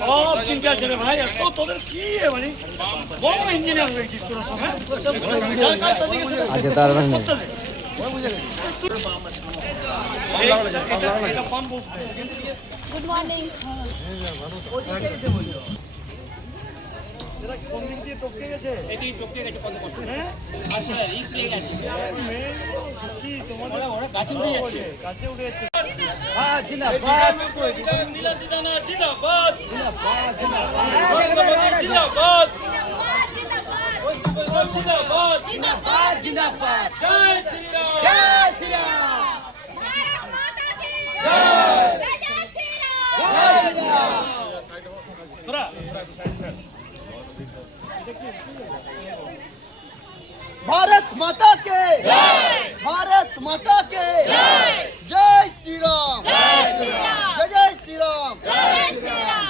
সব চিন্তা আছে রে ভাই, এত তোদের কি মানে বড় ইঞ্জিনিয়ার হয়েছিস তোরা সব। আচ্ছা তার মানে গুড মর্নিং। भारत माता के जय, भारत माता के जय, जय श्री राम, जय श्री राम, जय जय श्री राम, जय श्री राम।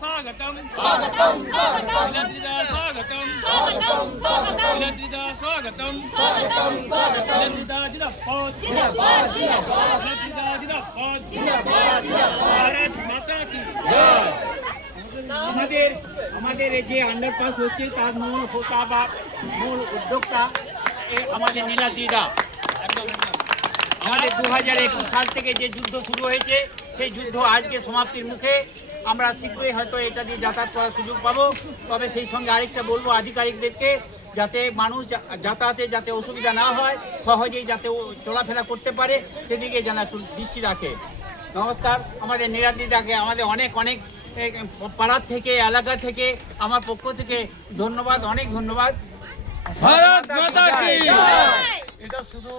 स्वागतम स्वागतम स्वागतम स्वागतम स्वागतम स्वागतम स्वागतम स्वागतम स्वागतम जिंदाबाद जिंदाबाद जिंदाबाद भारत माता की जय। আমাদের এই যে আন্ডারপাস হচ্ছে তার মূল হোতা বা মূল উদ্যোক্তা আমাদের নীলাদ্রিদা। আমাদের 2021 সাল থেকে যে যুদ্ধ শুরু হয়েছে সেই যুদ্ধ আজকে সমাপ্তির মুখে। আমরা শীঘ্রই হয়তো এটা দিয়ে যাতায়াত করার সুযোগ পাবো। তবে সেই সঙ্গে আরেকটা বলবো আধিকারিকদেরকে, যাতে মানুষ যাতায়াতে যাতে অসুবিধা না হয়, সহজেই যাতে চলাফেরা করতে পারে সেদিকে যেন একটু দৃষ্টি রাখে। নমস্কার। আমাদের নীলাদ্রিদাকে আমাদের অনেক অনেক পাড়ার থেকে এলাকা থেকে আমার পক্ষ থেকে ধন্যবাদ, অনেক ধন্যবাদ। ভারত মাতা কি জয়। এটা শুধু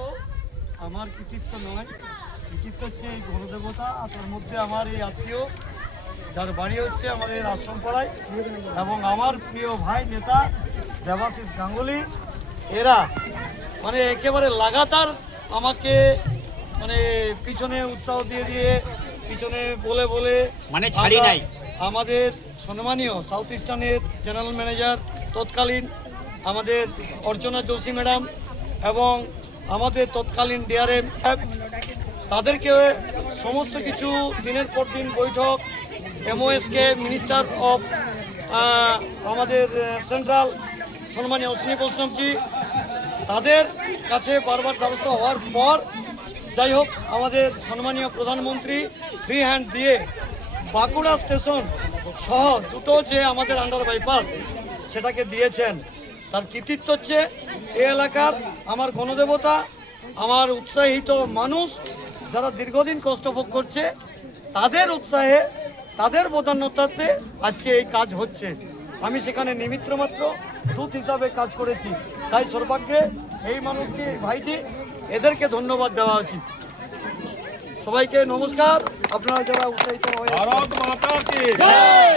আমার কৃতিত্ব নয়, কৃতিত্ব হচ্ছে এই গণদেবতা, আর তার মধ্যে আমার এই আত্মীয় যার বাড়ি হচ্ছে আমাদের আশ্রমপাড়ায়, এবং আমার প্রিয় ভাই নেতা দেবাশিস গাঙ্গুলি। এরা মানে একেবারে লাগাতার আমাকে মানে পিছনে উৎসাহ দিয়ে দিয়ে পিছনে বলে বলে মানে ছাড়ি নাই। আমাদের সম্মানীয় সাউথ ইস্টার্নের জেনারেল ম্যানেজার তৎকালীন আমাদের অর্চনা যোশী ম্যাডাম এবং আমাদের তৎকালীন ডিআরএম তাদেরকে সমস্ত কিছু দিনের পর দিন বৈঠক, এমওএসকে মিনিস্টার অফ আমাদের সেন্ট্রাল সম্মানীয় অশ্বিনী বৈষ্ণবজি, তাদের কাছে বারবার দ্বারস্থ হওয়ার পর যাই হোক আমাদের সম্মানীয় প্রধানমন্ত্রী ফ্রি হ্যান্ড দিয়ে বাঁকুড়া স্টেশন সহ দুটো যে আমাদের আন্ডার বাইপাস সেটাকে দিয়েছেন। তার কৃতিত্ব হচ্ছে এই এলাকার আমার গণদেবতা, আমার উৎসাহিত মানুষ যারা দীর্ঘদিন কষ্ট ভোগ করছে, তাদের উৎসাহে তাদের বদান্যতাতে আজকে এই কাজ হচ্ছে। আমি সেখানে নিমিত্ত মাত্র দূত হিসাবে কাজ করেছি। তাই সর্বাগ্রে এই মানুষটি ভাইটি এদেরকে ধন্যবাদ দেওয়া উচিত। সবাইকে নমস্কার। আপনারা যারা উৎসাহিত হয়ে ভারত মাতা কি জয়,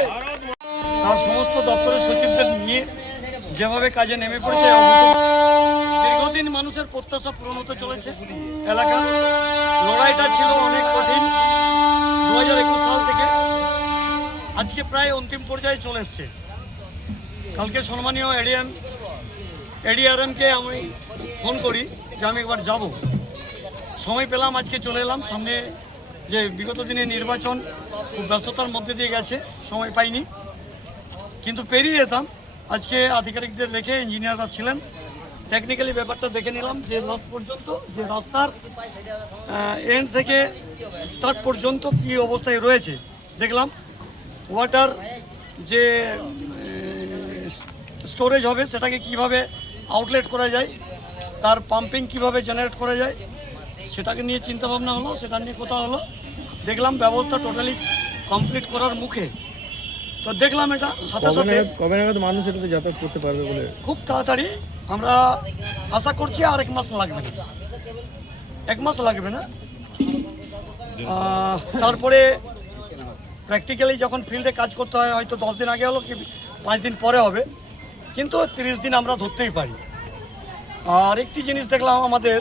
তার সমস্ত দপ্তরের সচিবদের নিয়ে যেভাবে কাজে নেমে পড়েছে, দীর্ঘদিন মানুষের প্রত্যাশা পূরণ হতে চলেছে। এলাকার লড়াইটা ছিল অনেক কঠিন 2021 সাল থেকে, আজকে প্রায় অন্তিম পর্যায়ে চলে এসছে। কালকে সম্মানীয় এডিআরএমকে আমি ফোন করি যে আমি একবার যাব, সময় পেলাম আজকে চলে এলাম। সামনে যে বিগত দিনে নির্বাচন খুব ব্যস্ততার মধ্যে দিয়ে গেছে, সময় পাইনি, কিন্তু পেরিয়ে যেতাম। আজকে আধিকারিকদের রেখে ইঞ্জিনিয়াররা ছিলেন, টেকনিক্যালি ব্যাপারটা দেখে নিলাম যে লাস্ট পর্যন্ত যে রাস্তার এন্ড থেকে স্টার্ট পর্যন্ত কী অবস্থায় রয়েছে দেখলাম। ওয়াটার যে স্টোরেজ হবে সেটাকে কিভাবে আউটলেট করা যায়, তার পাম্পিং কিভাবে জেনারেট করা যায় সেটাকে নিয়ে চিন্তাভাবনা হলো, সেটা নিয়ে কথা হলো। দেখলাম ব্যবস্থা টোটালি কমপ্লিট করার মুখে। তো দেখলাম এটা সাথে সাথে কবে নাগাদ মানুষ এটাতে যাতায়াত করতে পারবে বলে খুব তাড়াতাড়ি আমরা আশা করছি। আর 1 মাস লাগবে না, 1 মাস লাগবে না। তারপরে প্র্যাকটিক্যালি যখন ফিল্ডে কাজ করতে হয় হয়তো 10 দিন আগে হলো কি 5 দিন পরে হবে, কিন্তু 30 দিন আমরা ধরতেই পারি। আর একটি জিনিস দেখলাম, আমাদের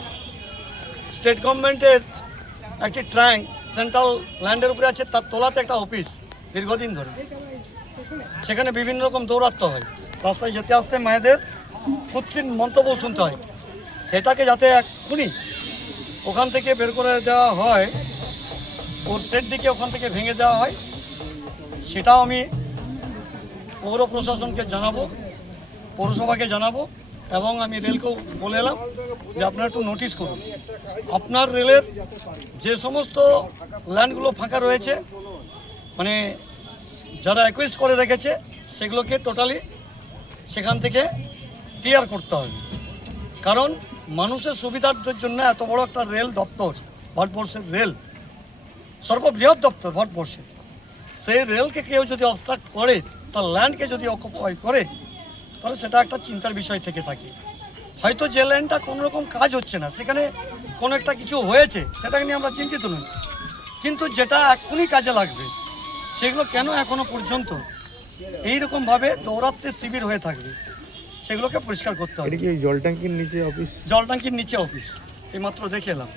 স্টেট গভর্নমেন্টের একটি ট্র্যাঙ্ক সেন্ট্রাল ল্যান্ডের উপরে আছে, তার তলাতে একটা অফিস দীর্ঘদিন ধরে, সেখানে বিভিন্ন রকম দৌরাত্ম হয়। রাস্তায় যেতে আসতে মায়েদের কুৎসিত মন্তব্য শুনতে হয়। সেটাকে যাতে এক্ষুনি ওখান থেকে বের করে দেওয়া হয়, ওর সেট দিকে ওখান থেকে ভেঙে দেওয়া হয়, সেটাও আমি পৌর প্রশাসনকে জানাবো, পৌরসভাকে জানাবো, এবং আমি রেলকেও বলে এলাম যে আপনারা একটু নোটিশ করুন। আপনার রেলের যে সমস্ত ল্যান্ডগুলো ফাঁকা রয়েছে, মানে যারা অ্যাকুইস্ট করে রেখেছে, সেগুলোকে টোটালি সেখান থেকে ক্লিয়ার করতে হবে। কারণ মানুষের সুবিধার্থের জন্য এত বড় একটা রেল দপ্তর, ভারতবর্ষের রেল সর্ববৃহৎ দপ্তর ভারতবর্ষে, সেই রেলকে কেউ যদি অবস্ট্রাক্ট করে, তার ল্যান্ডকে যদি অকুপাই করে, তাহলে সেটা একটা চিন্তার বিষয় থেকে থাকে। হয়তো যে ল্যান্ডটা কোনো রকম কাজ হচ্ছে না, সেখানে কোনো একটা কিছু হয়েছে, সেটাকে নিয়ে আমরা চিন্তিত নই, কিন্তু যেটা এখনই কাজে লাগবে সেগুলো কেন এখনো পর্যন্ত এইরকমভাবে দৌরাত্ম্যের শিবির হয়ে থাকবে, সেগুলোকে পরিষ্কার করতে হবে। এটা কি ওই জল ট্যাঙ্কির নিচে অফিস? জল ট্যাঙ্কির নিচে অফিস, এইমাত্র দেখে এলাম।